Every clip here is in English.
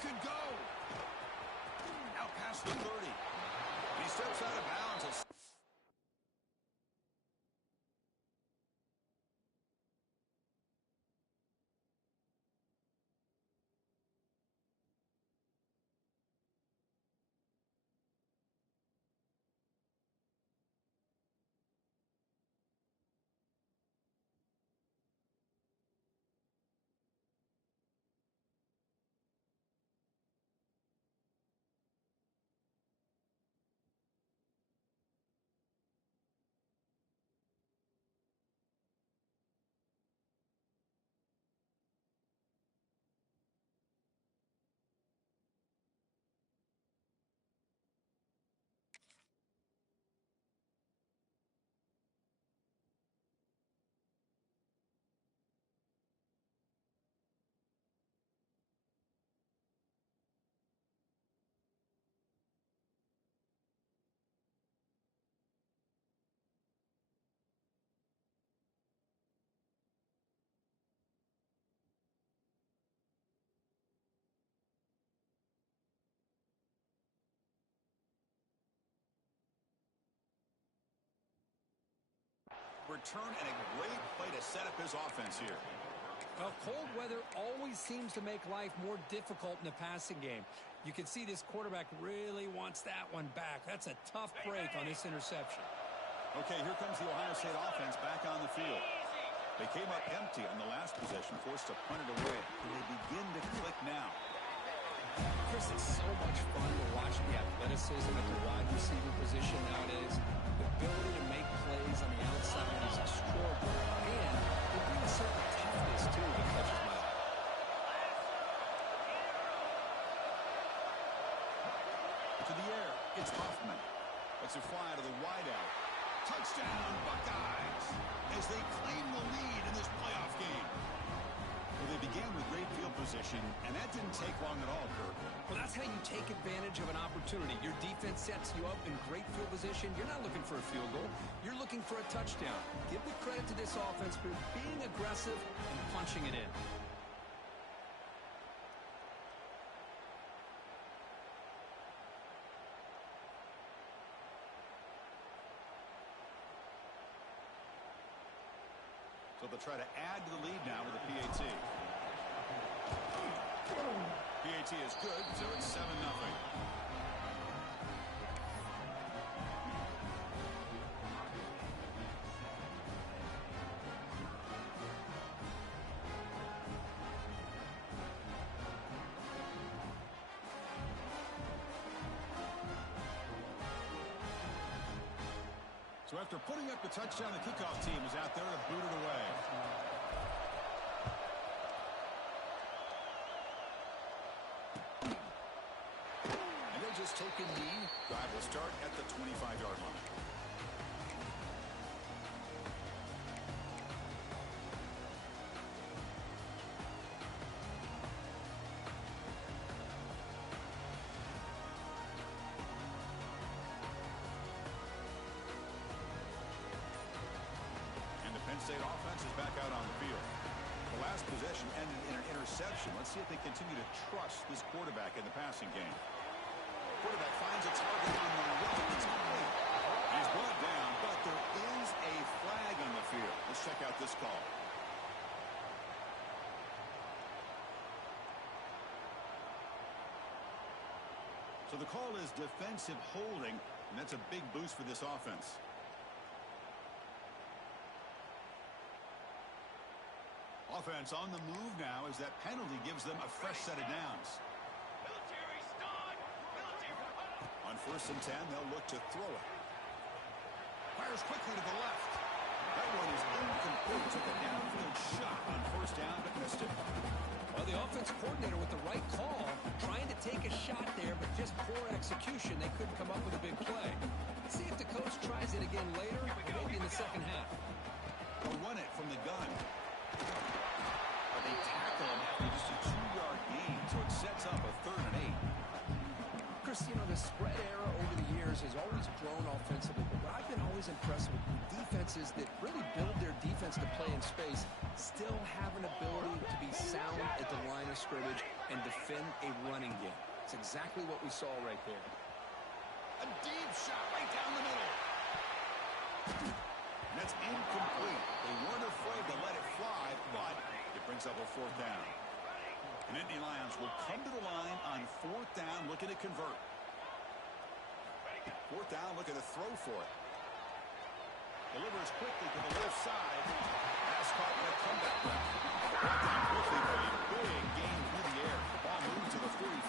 could go. Out past the 30. He steps out of bounds. Return and a great play to set up his offense here. Well, cold weather always seems to make life more difficult in the passing game. You can see this quarterback really wants that one back. That's a tough break on this interception. Okay, here comes the Ohio State offense back on the field. They came up empty on the last possession, forced to punt it away. And they begin to click now. Chris, it's so much fun to watch the athleticism at the wide receiver position nowadays. The ability to make plays on the outside is extraordinary. And it brings a certain toughness, too, that catches my eye. To the air, it's Huffman. Lets it fly to the wideout. Touchdown, Buckeyes, as they claim the lead in this playoff game. Well, they began with great field position, and that didn't take long at all, Kirk. Well, that's how you take advantage of an opportunity. Your defense sets you up in great field position. You're not looking for a field goal. You're looking for a touchdown. Give the credit to this offense for being aggressive and punching it in. So they'll try to add to the lead now with a PAT. PAT is good, so it's 7-0. So after putting up the touchdown, the kickoff team is out there to boot it away. And they'll just take a knee. Drive will start at the 25-yard line. State offense is back out on the field. The last possession ended in an interception. Let's see if they continue to trust this quarterback in the passing game. Quarterback finds a target on the run. It's complete. He's brought down, but there is a flag on the field. Let's check out this call. So the call is defensive holding, and that's a big boost for this offense. Offense on the move now as that penalty gives them a fresh set of downs. On 1st and 10, they'll look to throw it. Fires quickly to the left. That one is incomplete. Took a downfield shot on 1st down, but missed it. Well, the offense coordinator with the right call, trying to take a shot there, but just poor execution. They couldn't come up with a big play. Let's see if the coach tries it again later, maybe in the second half. They'll run it from the gun. They tackle him after just a 2-yard gain, so it sets up a 3rd and 8. Chris, you know, the spread era over the years has always grown offensively, but what I've been always impressed with defenses that really build their defense to play in space still have an ability to be sound at the line of scrimmage and defend a running game. It's exactly what we saw right there. A deep shot right down the middle. That's incomplete. They weren't afraid to let it fly, but it brings up a fourth down. And Nittany Lions will come to the line on fourth down, looking to convert. Fourth down, looking to throw for it. Delivers quickly to the left side. Pass caught in a comeback route. Brought down quickly for a big gain through the air. The ball moves to the 45.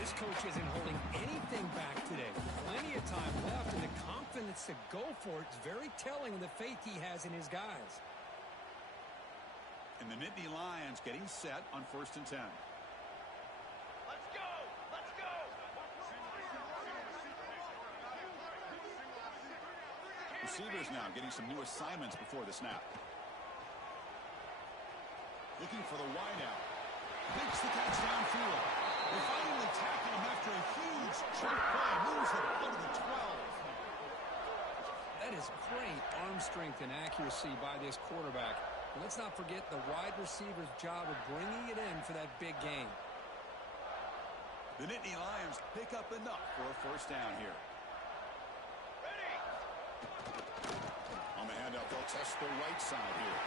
This coach isn't holding anything back today. Plenty of time left, and the confidence to go for it is very telling of the faith he has in his guys. And the Nittany Lions getting set on 1st and 10. Let's go! Let's go! Receivers now getting some new assignments before the snap. Looking for the wideout. Makes the catch downfield. They finally tackle him after a huge chunk play. Moves it out of the 12. That is great arm strength and accuracy by this quarterback. And let's not forget the wide receiver's job of bringing it in for that big game. The Nittany Lions pick up enough for a first down here. Ready! On the handout, they'll test the right side here.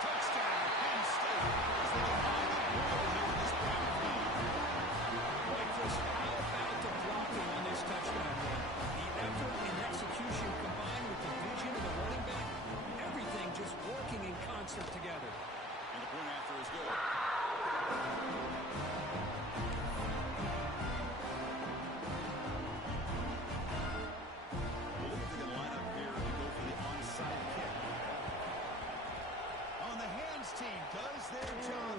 Touchdown, Penn State. As they get on the board here in this backfield. Boy, Chris, how about the blocking on this touchdown run? The effort and execution combined with the vision of the running back, everything just working in concert together. And the point after is good. Well, look at the lineup here to go for the onside kick. On the hands team does their job.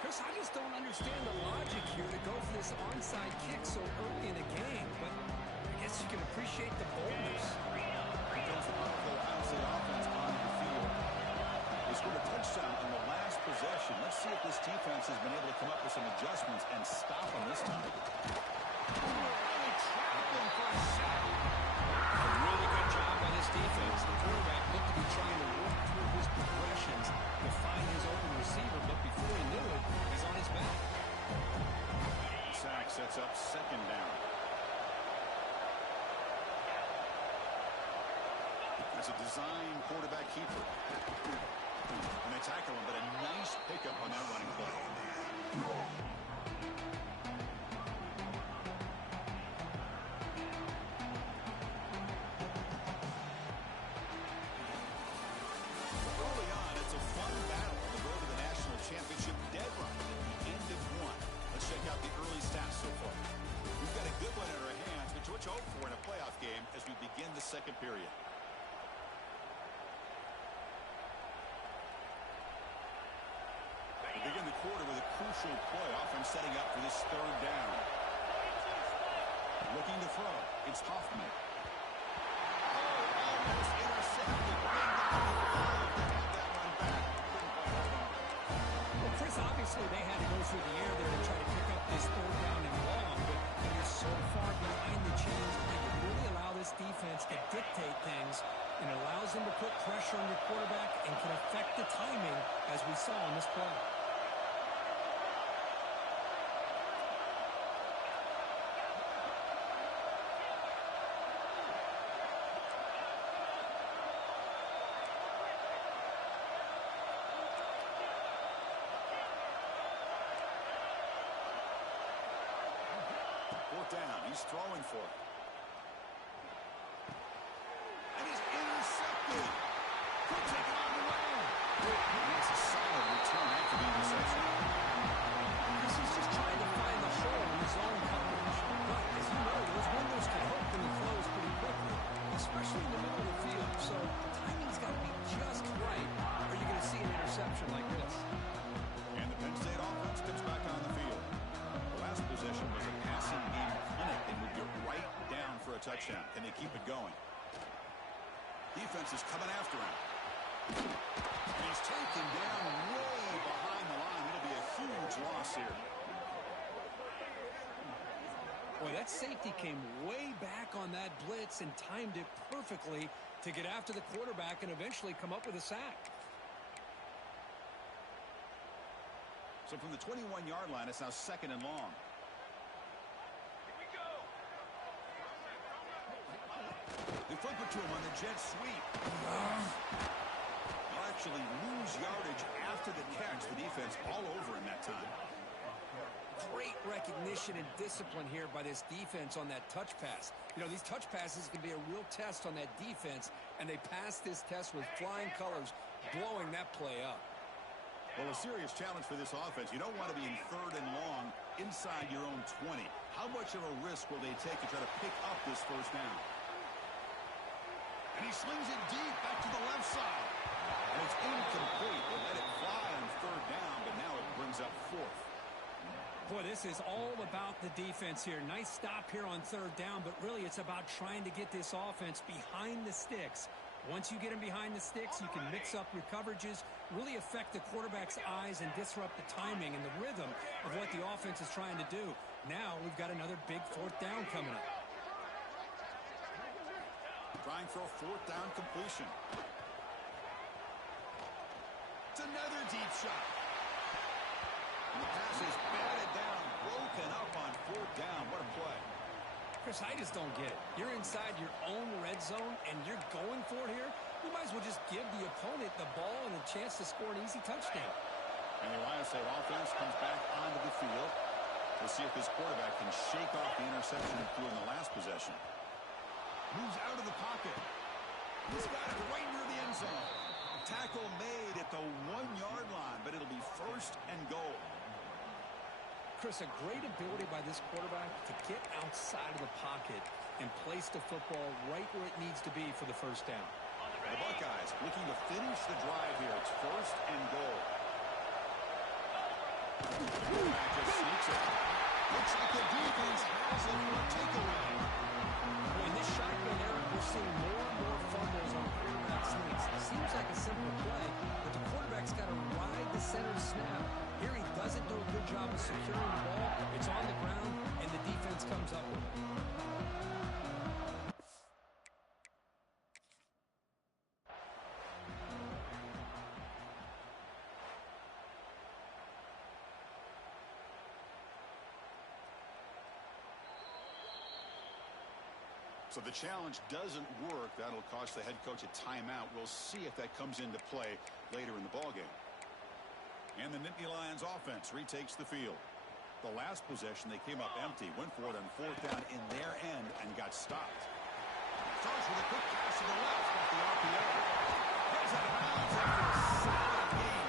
Chris, I just don't understand the logic here to go for this onside kick so early in the game, but I guess you can appreciate the boldness. Here comes the powerful Ohio State offense onto the field. They scored a touchdown on the last possession. Let's see if this defense has been able to come up with some adjustments and stop them this time. Really trapped him for a sack. A really good job by this defense. The quarterback looked to be trying to work through his progressions to find his open receiver, but before he knew it, he's on his back. Sack sets up second down. That's a design quarterback keeper. And they tackle him, but a nice pickup on that running play. Early on, it's a fun battle on the road to the national championship dead run at the end of one. Let's check out the early stats so far. We've got a good one in our hands, but what you hope for in a playoff game as we begin the second period. We begin the quarter with a crucial play, offense setting up for this third down. Looking to throw. It's Hoffman. Almost intercepted. Well, Chris, obviously they had to go through the air there to try to pick up this third down and long, but when you're so far behind the chains, you can really allow this defense to dictate things, and it allows them to put pressure on your quarterback and can affect the timing, as we saw in this play. Down. He's throwing for it. And he's intercepted. Could take it on the run. That's a solid return after the interception. This is just trying to find the hole in his own coverage. But, as you know, those windows can open and close pretty quickly, especially in the middle of the field. So, timing's got to be just right, or you're going to see an interception like this. And the Penn State offense comes back on the field. The last possession was a passing game clinic. They moved it right down for a touchdown. Can they keep it going? Defense is coming after him. And he's taken down way behind the line. It'll be a huge loss here. Boy, that safety came way back on that blitz and timed it perfectly to get after the quarterback and eventually come up with a sack. So from the 21-yard line, it's now 2nd and long. They flip it to him on the jet sweep. They'll actually lose yardage after the catch. The defense all over him that time. Great recognition and discipline here by this defense on that touch pass. You know, these touch passes can be a real test on that defense, and they passed this test with flying colors, blowing that play up. Well, a serious challenge for this offense. You don't want to be in 3rd and long inside your own 20. How much of a risk will they take to try to pick up this 1st down? And he slings it deep back to the left side. And it's incomplete. They let it fly on 3rd down, but now it brings up 4th. Boy, this is all about the defense here. Nice stop here on 3rd down, but really it's about trying to get this offense behind the sticks. Once you get them behind the sticks, you can mix up your coverages, really affect the quarterback's eyes and disrupt the timing and the rhythm of what the offense is trying to do. Now we've got another big 4th down coming up. Trying for a 4th down completion. It's another deep shot. And the pass is batted down, broken up on 4th down. What a play. Chris, I just don't get it. You're inside your own red zone, and you're going for it here? You might as well just give the opponent the ball and a chance to score an easy touchdown. And the Ohio State offense comes back onto the field. We'll see if this quarterback can shake off the interception he threw in the last possession. Moves out of the pocket. He's got it right near the end zone. Tackle made at the 1-yard line, but it'll be 1st and goal. Chris, a great ability by this quarterback to get outside of the pocket and place the football right where it needs to be for the 1st down. The Buckeyes looking to finish the drive here. It's 1st and goal. The quarterback just sneaks it. Looks like the defense has it for a takeaway. In this shotgun era, we're seeing more and more fumbles on quarterback sneaks. It seems like a simple play, but the quarterback's got to ride the center snap. Here he doesn't do a good job of securing the ball. It's on the ground, and the defense comes up with it. So the challenge doesn't work. That'll cost the head coach a timeout. We'll see if that comes into play later in the ballgame. And the Nittany Lions offense retakes the field. The last possession, they came up empty, went for it on 4th down in their end and got stopped. Starts with a quick pass to the left off the RPO. Goes out of bounds after a solid game.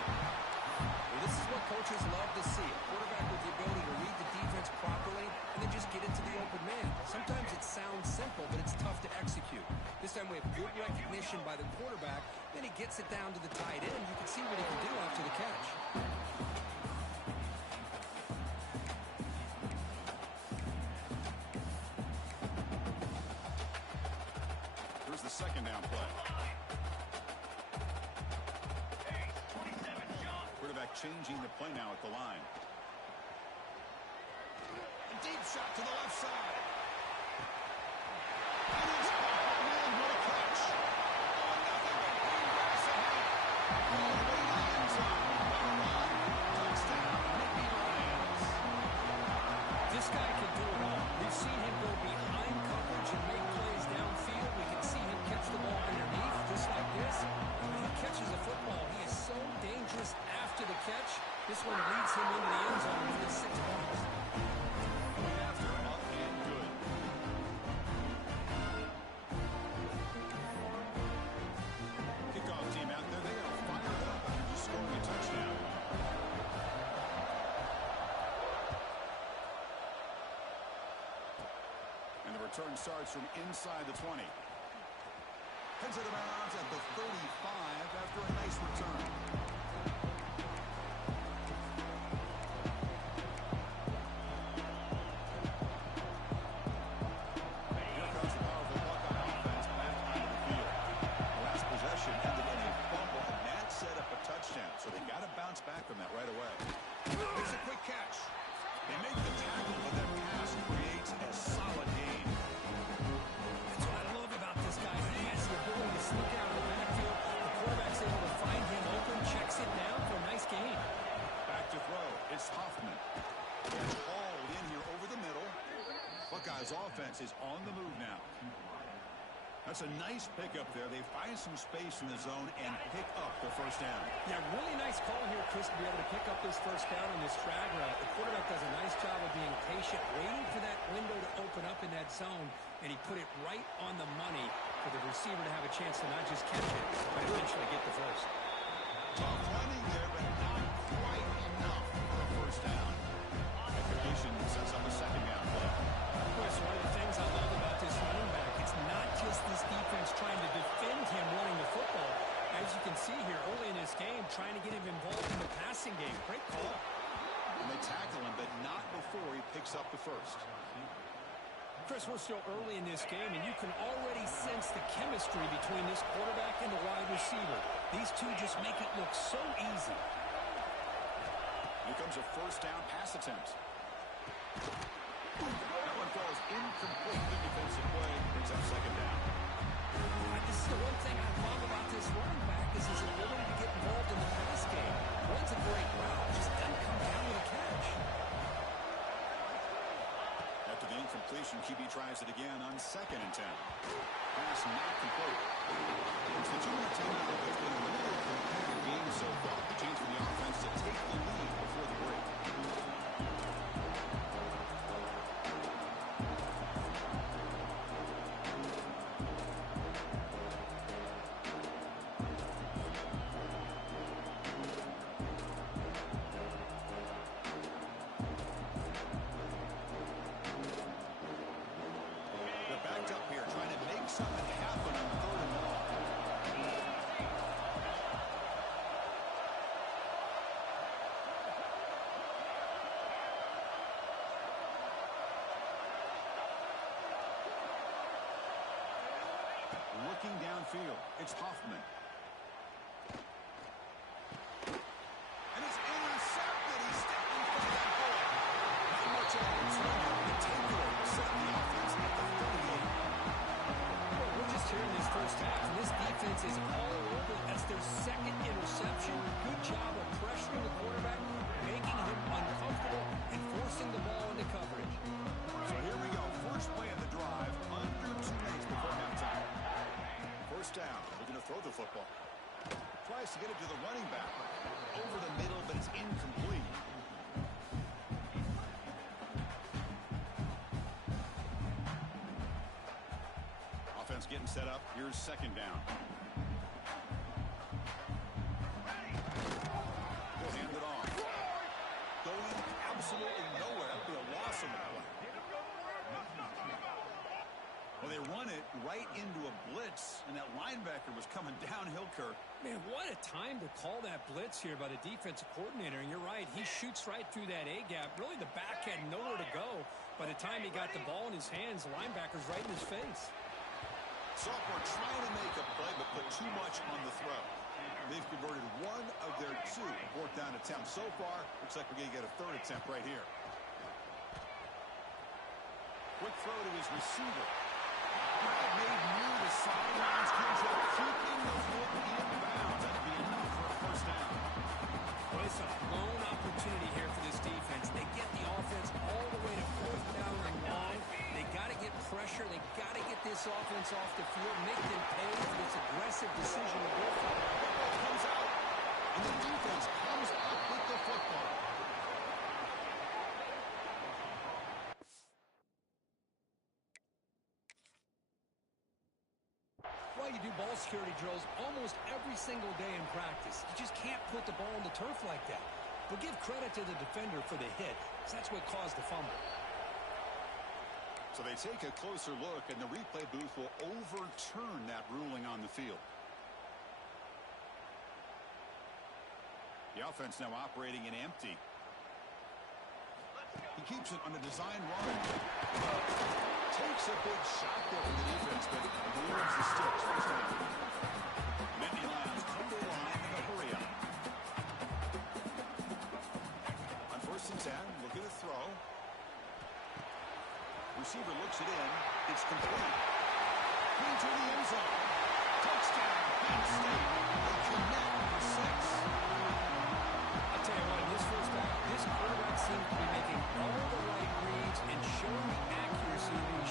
Well, this is what coaches love to see. A quarterback with the ability to read the defense properly and then just get it to the open man. Sometimes it sounds simple, but it's tough to execute. This time we have good recognition by the quarterback. Then he gets it down to the tight end. You can see what he can do after the catch. Here's the 2nd down play. Quarterback changing the play now at the line. A deep shot to the left side. And it's caught. Man, what a catch. Oh, nothing but green grass ahead. All the way to the end zone. Touchdown, Nittany Lions. This guy can do it all. We've seen him go behind coverage and make plays downfield. We can see him catch the ball underneath just like this. When he catches a football, he is so dangerous after the catch. This one leads him into the end zone with 6 points. Going after, up and good. Kickoff team out there. They are fired up after just scoring a touchdown. And the return starts from inside the 20. Heads out of bounds at the 35 after a nice return. Here comes the powerful Buckeye offense back onto the field. The last possession ended in a fumble, and that set up a touchdown. So they got to bounce back from that right away. Here's a quick catch. They make the tackle, but that pass creates a solid gain. That's what I love about this guy. He has the ability to sneak out of the backfield. The quarterback's able to find him open, checks it down for a nice gain. Back to throw. This offense is on the move now. That's a nice pickup there. They find some space in the zone and pick up the first down. Yeah, really nice call here, Chris, to be able to pick up this first down on this drag route. The quarterback does a nice job of being patient, waiting for that window to open up in that zone, and he put it right on the money for the receiver to have a chance to not just catch it, but eventually get the first. Tough running there, but not quite enough for a first down. That completion sets up a second down play. Chris, one of the things I love about this running back, it's not just this defense trying to defend him running the football. As you can see here early in this game, trying to get him involved in the passing game. Great call. And they tackle him, but not before he picks up the first. Chris, we're still early in this game, and you can already sense the chemistry between this quarterback and the wide receiver. These two just make it look so easy. Here comes a first down pass attempt. That one falls incomplete. Good defensive play. Brings up second down. This is the one thing I love about this running back is his ability to get involved in the pass game. Runs a great route, just doesn't come down with a catch. After the incompletion, QB tries it again on 2nd and 10. Pass not complete. It's the 210 now. It's been a really competitive game so far. The chance for the offense to take the lead before the break. Looking downfield, it's Hoffman. And it's intercepted. He's stepped in front of that ball. Not much else. The takeaway will set the offense at the 38. Well, we're just hearing this first half, and this defense is all over. That's their second interception. Good job of pressuring the quarterback, making him uncomfortable, and forcing the ball into coverage. So here we go. First play of the drive, under 2 minutes before halftime. First down, looking to throw the football. Tries to get it to the running back. Over the middle, but it's incomplete. Offense getting set up. Here's second down. He'll hand it off. Going absolutely nowhere. That'll be a loss on the play. Well, they run it right into a blitz, and that linebacker was coming downhill, Kirk. Man, what a time to call that blitz here by the defensive coordinator. And you're right, he shoots right through that A-gap. Really, the back had nowhere to go. By the time he got the ball in his hands, the linebacker's right in his face. Sophomore trying to make a play, but put too much on the throw. They've converted one of their 2 fourth down attempts so far. Looks like we're going to get a third attempt right here. Quick throw to his receiver. Made near the sidelines. Gives up keeping the foot in bounds. That'd be enough for a first down. Well, it's a blown opportunity here for this defense. They get the offense all the way to 4th down and long. They got to get pressure. They got to get this offense off the field, make them pay for this aggressive decision to go for it. Football comes out, and the defense comes up with the football. Well, you do ball security drills almost every single day in practice. You just can't put the ball on the turf like that. But give credit to the defender for the hit, because that's what caused the fumble. So they take a closer look, and the replay booth will overturn that ruling on the field. The offense now operating in empty. He keeps it on a design run. Takes a big shot there from the defense, but moves the sticks. First down. Nittany Lions come to the line in a hurry up. On 1st and 10, looking to throw. Receiver looks it in. It's complete. Into the end zone. Touchdown, Penn State. They connect for 6. I'll tell you what, in this first half, this quarterback seems to be making all the right reads and showing the accuracy that he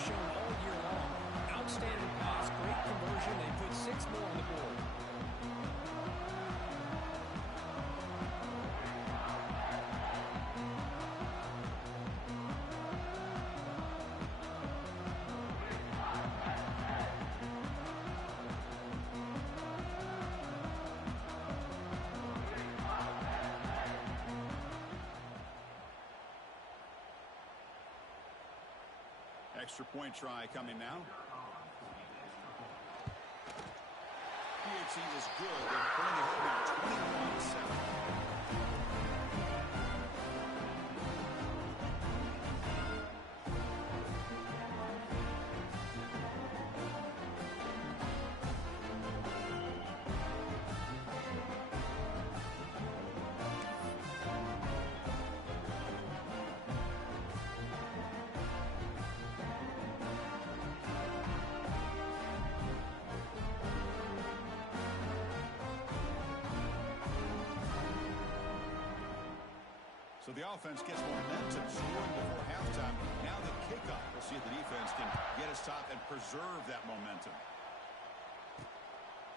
extra point try coming now. PHC is good. They're pulling ahead now, 21-7. So the offense gets momentum scoring before halftime. Now the kickoff. We'll see if the defense can get a stop and preserve that momentum.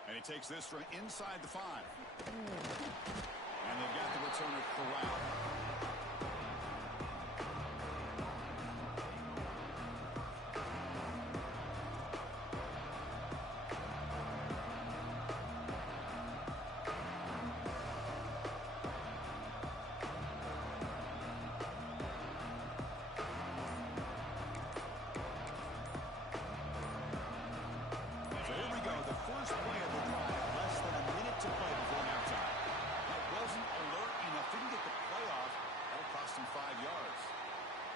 And he takes this from inside the 5. And they've got the returner corralled.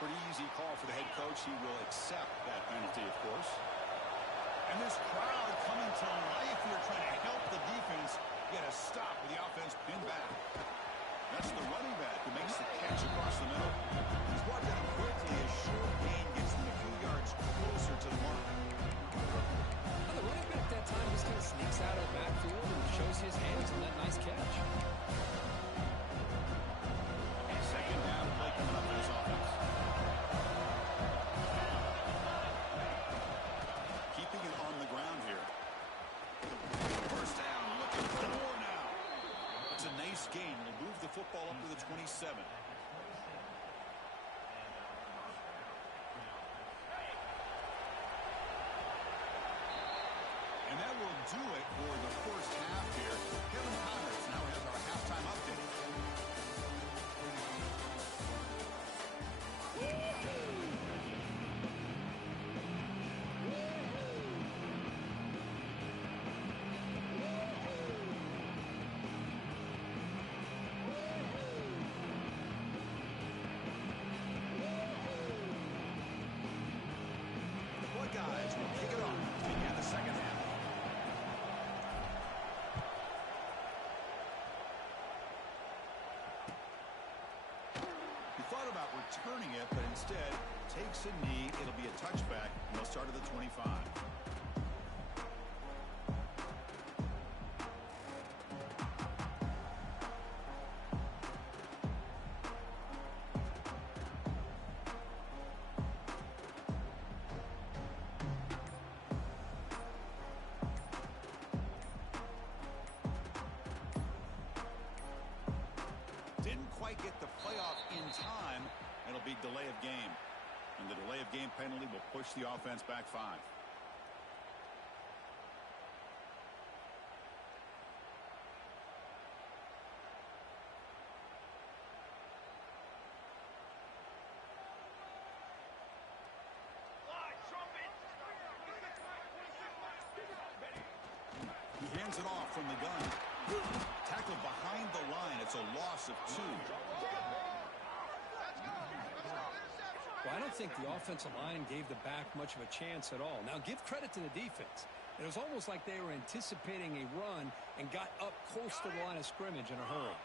Pretty easy call for the head coach. He will accept that penalty, of course. And this crowd coming to life here trying to help the defense get a stop with the offense pinned back. That's the running back who makes the catch across the middle. He's brought down quickly. A short gain gets them a few yards closer to the mark. Well, the running back that time just kind of sneaks out of the backfield and shows his hands on that nice catch. Second down play coming up for this offense. Keeping it on the ground here. First down, looking for more now. It's a nice gain. Will move the football up to the 27. And that will do it for the first half here. Kevin Connors now has our halftime update. Guys will kick it off to begin the second half. He thought about returning it, but instead takes a knee. It'll be a touchback, and they'll start at the 25. Get the playoff in time, it'll be delay of game. And the delay of game penalty will push the offense back 5. He hands it off from the gun. Tackled behind the line. It's a loss of 2. Well, I don't think the offensive line gave the back much of a chance at all. Now, give credit to the defense. It was almost like they were anticipating a run and got up close to the line of scrimmage in a hurry.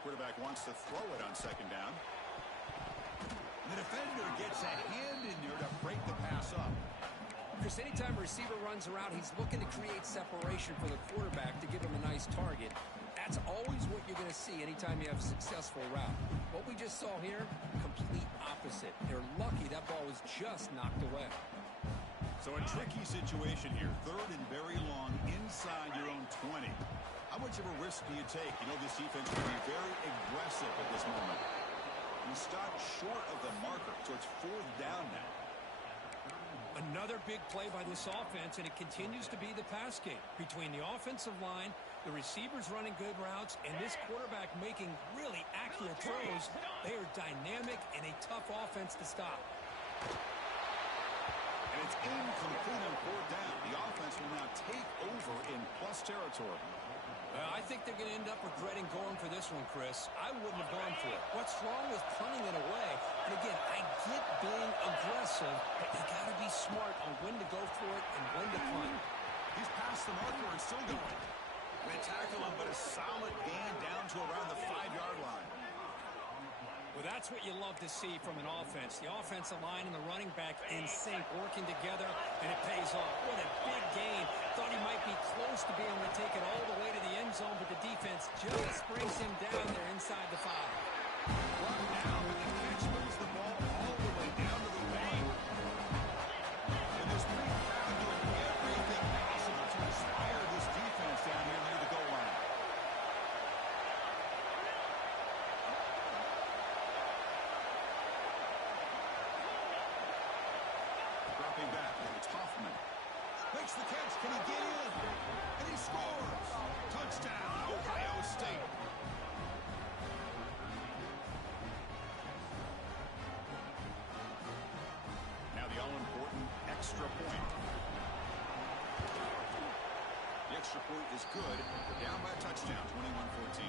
Quarterback wants to throw it on second down. The defender gets a hand in there to break the pass up. Chris, anytime a receiver runs around, he's looking to create separation for the quarterback to give him a nice target. That's always what you're going to see anytime you have a successful route. What we just saw here, complete opposite. They're lucky that ball was just knocked away. So a tricky situation here. Third and very long inside your own 20. How much of a risk do you take? You know this defense will be very aggressive at this moment. And stopped short of the marker, so it's 4th down now. Another big play by this offense, and it continues to be the pass game. Between the offensive line, the receivers running good routes, and this quarterback making really accurate throws, they are dynamic and a tough offense to stop. And it's incomplete on fourth down. The offense will now take over in plus territory. I think they're going to end up regretting going for this one, Chris. I wouldn't have gone for it. What's wrong with punting it away? And again, I get being aggressive, but you got to be smart on when to go for it and when to punt. He's past the marker and still going. They tackle him, but a solid gain down to around the 5-yard line. Well, that's what you love to see from an offense. The offensive line and the running back in sync, working together, and it pays off. What a big gain. Thought he might be close to being able to take it all the way to the end zone, but the defense just brings him down there inside the 5. Run down, and the catch moves the ball all the way down to the lane. And this big crowd doing everything possible to inspire this defense down here near the goal line. Dropping back, it's Hoffman. Makes the catch, can he get in? And he scores! Touchdown, Ohio State. Now the all-important extra point. The extra point is good. We're down by a touchdown, 21-14.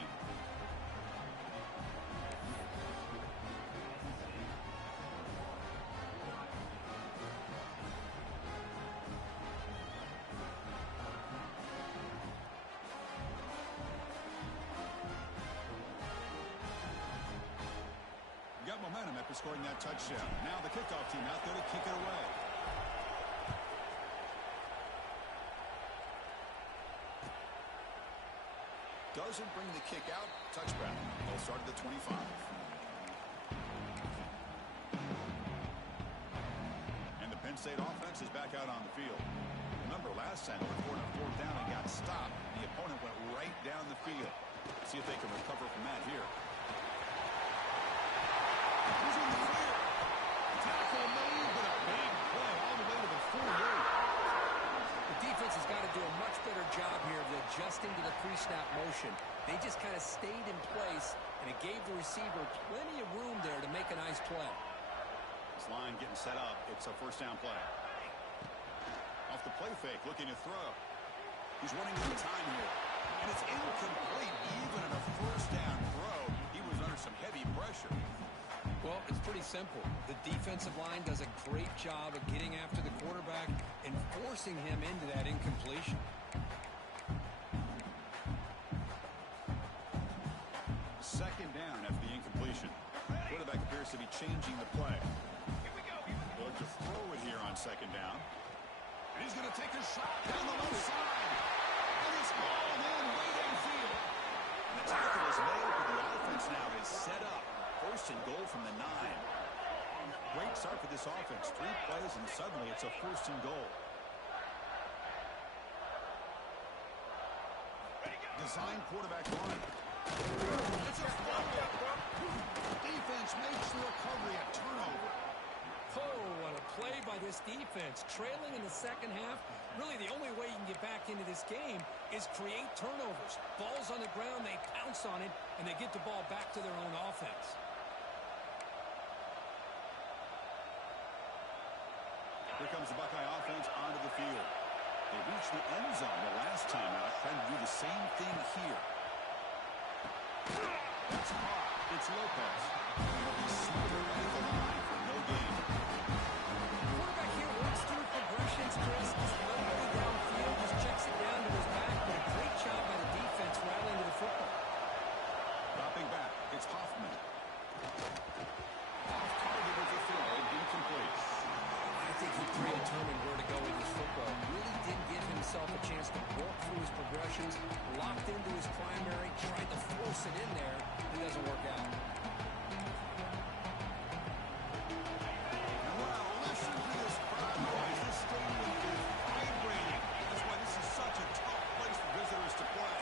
Got momentum after scoring that touchdown. Now the kickoff team out there to kick it away. Doesn't bring the kick out. Touchback. They'll start at the 25. And the Penn State offense is back out on the field. Remember, last time they were on fourth down and got stopped. The opponent went right down the field. See if they can recover from that here. He's in the clear. Tackle made, but a big play all the way to the 48. The defense has got to do a much better job here of adjusting to the pre-snap motion. They just kind of stayed in place, and it gave the receiver plenty of room there to make a nice play. This line getting set up. It's a first down play. Off the play fake, looking to throw. He's running out of time here. And it's incomplete, even in a first down throw. He was under some heavy pressure. Well, it's pretty simple. The defensive line does a great job of getting after the quarterback and forcing him into that incompletion. Second down after the incompletion. Quarterback appears to be changing the play. Look to throw it here on second down. And he's going to take a shot down the left side. And it's hauled in way downfield. And the tackle is made, but the offense now is set up. First and goal from the 9. Great start for this offense. 3 plays, and suddenly it's a first and goal. Design quarterback run. It's a fumble. Defense makes the recovery, a turnover. Oh, what a play by this defense. Trailing in the second half, really the only way you can get back into this game is create turnovers. Ball's on the ground, they pounce on it, and they get the ball back to their own offense. Here comes the Buckeye offense onto the field. They reached the end zone the last time out, trying to do the same thing here. That's caught. It's Lopez. He'll be smothered at the line for no gain. Quarterback here works through progressions, Chris. Just nobody downfield, just checks it down to his back, but a great job by the defense rallying to the football. Dropping back, it's Hoffman. Off target with the throw, incomplete. I think he predetermined where to go with his football. Really didn't give himself a chance to work through his progressions, locked into his primary, tried to force it in there. It doesn't work out. And wow, listen to this crowd noise. This stadium is vibrating. That's why this is such a tough place for visitors to play.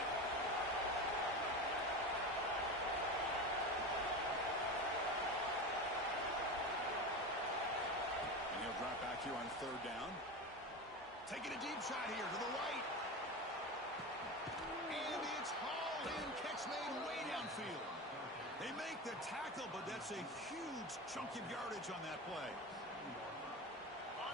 And he'll drop back here on third down. Taking a deep shot here to the right. And it's hauled in. Catch made way downfield. They make the tackle, but that's a huge chunk of yardage on that play.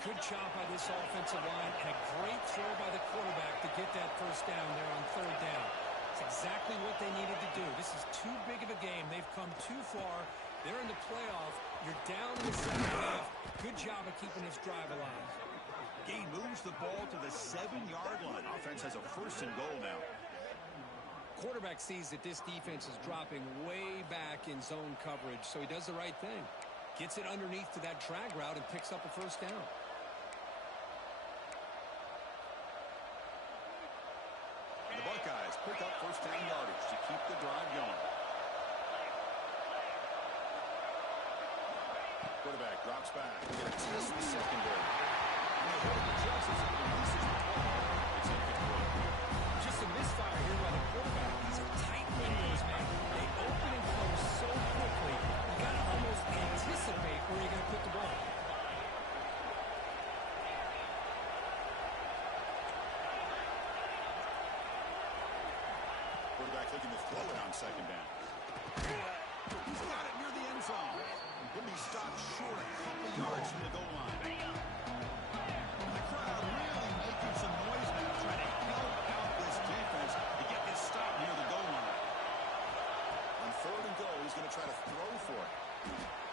Good job by this offensive line and a great throw by the quarterback to get that first down there on third down. It's exactly what they needed to do. This is too big of a game. They've come too far. They're in the playoff. You're down in the second half. Good job of keeping this drive alive. Gain moves the ball to the 7-yard line. Offense has a first and goal now. Quarterback sees that this defense is dropping way back in zone coverage, so he does the right thing. Gets it underneath to that drag route and picks up a first down. And the Buckeyes pick up first down yardage to keep the drive going. Quarterback drops back. We're going to test the secondary. Just a misfire here by the quarterback. These are tight windows, man. They open and close so quickly. You got to almost anticipate where you're going to put the ball. Quarterback looking to throw it on second down. He's got it near the end zone. He'll be stopped short a couple yards from the goal line. And the crowd really making some noise now, trying to help out this defense to get this stop near the goal line. On third and goal, he's going to try to throw for it.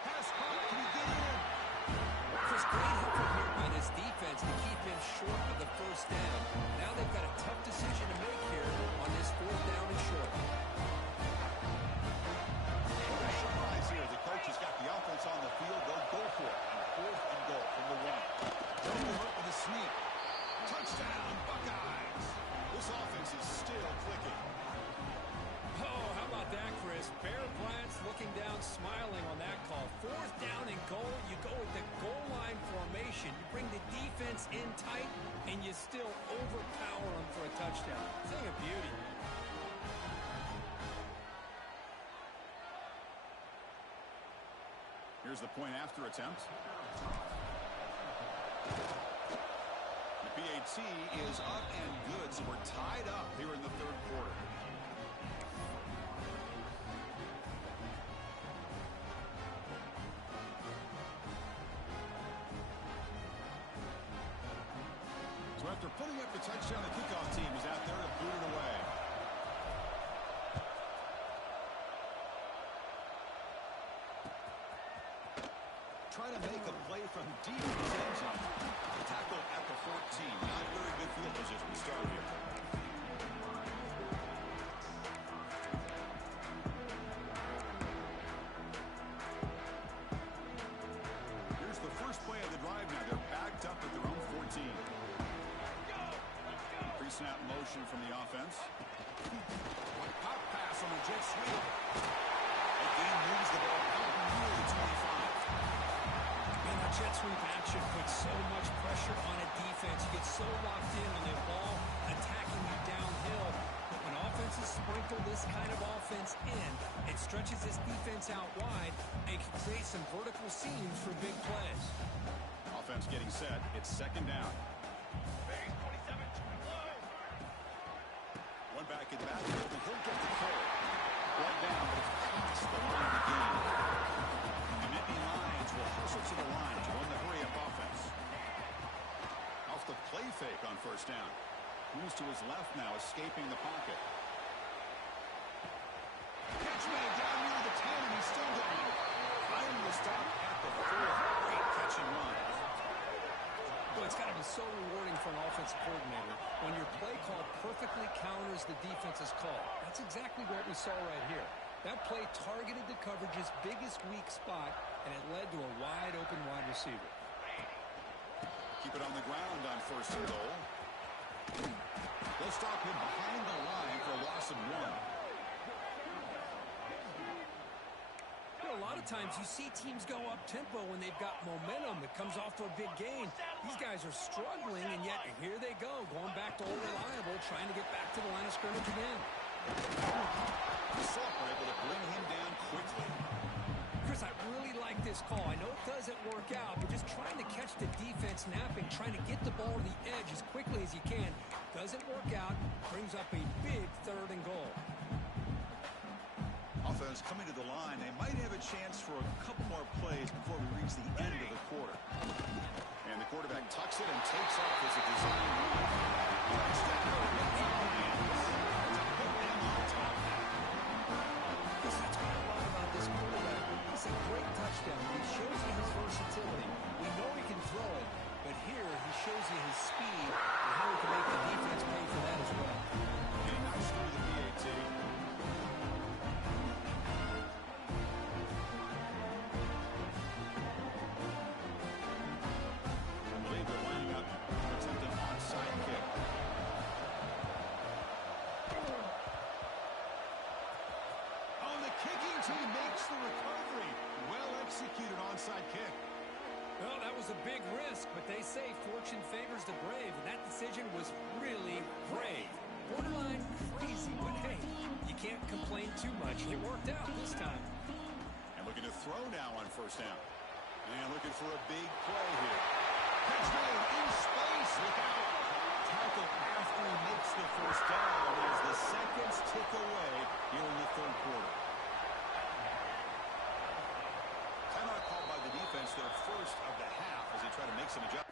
Pass caught. Can he get in? Chris, great effort here by this defense to keep him short of the first down. Now they've got a tough decision to make here on this fourth down and short. Here, the coach has got the offense on the field. They'll go for it on fourth and goal from the 1. They'll go up with a sneak. Touchdown, Buckeyes. This offense is still clicking. Oh, how about that, Chris? Bear Bryant's looking down, smiling on that call. Fourth down and goal. You go with the goal line formation. You bring the defense in tight, and you still overpower them for a touchdown. Thing of beauty. Here's the point after attempt. The PAT is up and good, so we're tied up here in the third quarter. So after putting up the touchdown, the kickoff team is out there to boot it away. Trying to make a play from deep in his end zone. Tackle at the 14. Not very good field position to start here. Here's the first play of the drive now. They're backed up at their own 14. Pre-snap motion from the offense. Pop pass on the jet sweep. That game moves the ball out near the 25. Jet sweep action puts so much pressure on a defense. You get so locked in on the ball attacking you downhill. But when offenses sprinkle this kind of offense in, it stretches this defense out wide and can create some vertical seams for big plays. Offense getting set. It's second down. One back in the backfield, and he'll get the call. Right down, but it's past the line of the game. The Nittany Lions will hustle to the line to run the hurry-up offense. Off the play fake on first down. Moves to his left now, escaping the pocket. Catch made down near the 10, and he's still going. Finding the stop at the 4. Great catch and run. Well, it's got to be so rewarding for an offensive coordinator when your play call perfectly counters the defense's call. That's exactly what we saw right here. That play targeted the coverage's biggest weak spot, and it led to a wide-open wide receiver. Keep it on the ground on first and goal. They'll stop him behind the line for a loss of 1. A lot of times you see teams go up-tempo when they've got momentum that comes off for a big gain. These guys are struggling, and yet here they go, going back to old reliable, trying to get back to the line of scrimmage again. The Soft were able to bring him down quickly. Chris, I really like this call. I know it doesn't work out, but just trying to catch the defense napping, trying to get the ball to the edge as quickly as you can. Doesn't work out, brings up a big third and goal. offense coming to the line. They might have a chance for a couple more plays before we reach the end of the quarter. And the quarterback tucks it and takes off as a design run. That's what I love about this quarterback. It's a great touchdown. He shows you his versatility. We know he can throw it, but here he shows you his speed and how he can make the defense pay for that as well. And knocks through the PAT. I believe they're lining up to attempt an onside kick. Oh, the kicking team makes the recovery. Well executed onside kick. Well, that was a big risk, but they say fortune favors the brave, and that decision was really brave. Borderline crazy, but hey, you can't complain too much. It worked out this time. And looking to throw now on first down. And looking for a big play here. Touchdown in space. Look out. Tackle after he makes the first down as the seconds tick away here in the third quarter. Timeout called by the defense, their first of the half, as they try to make some adjustments.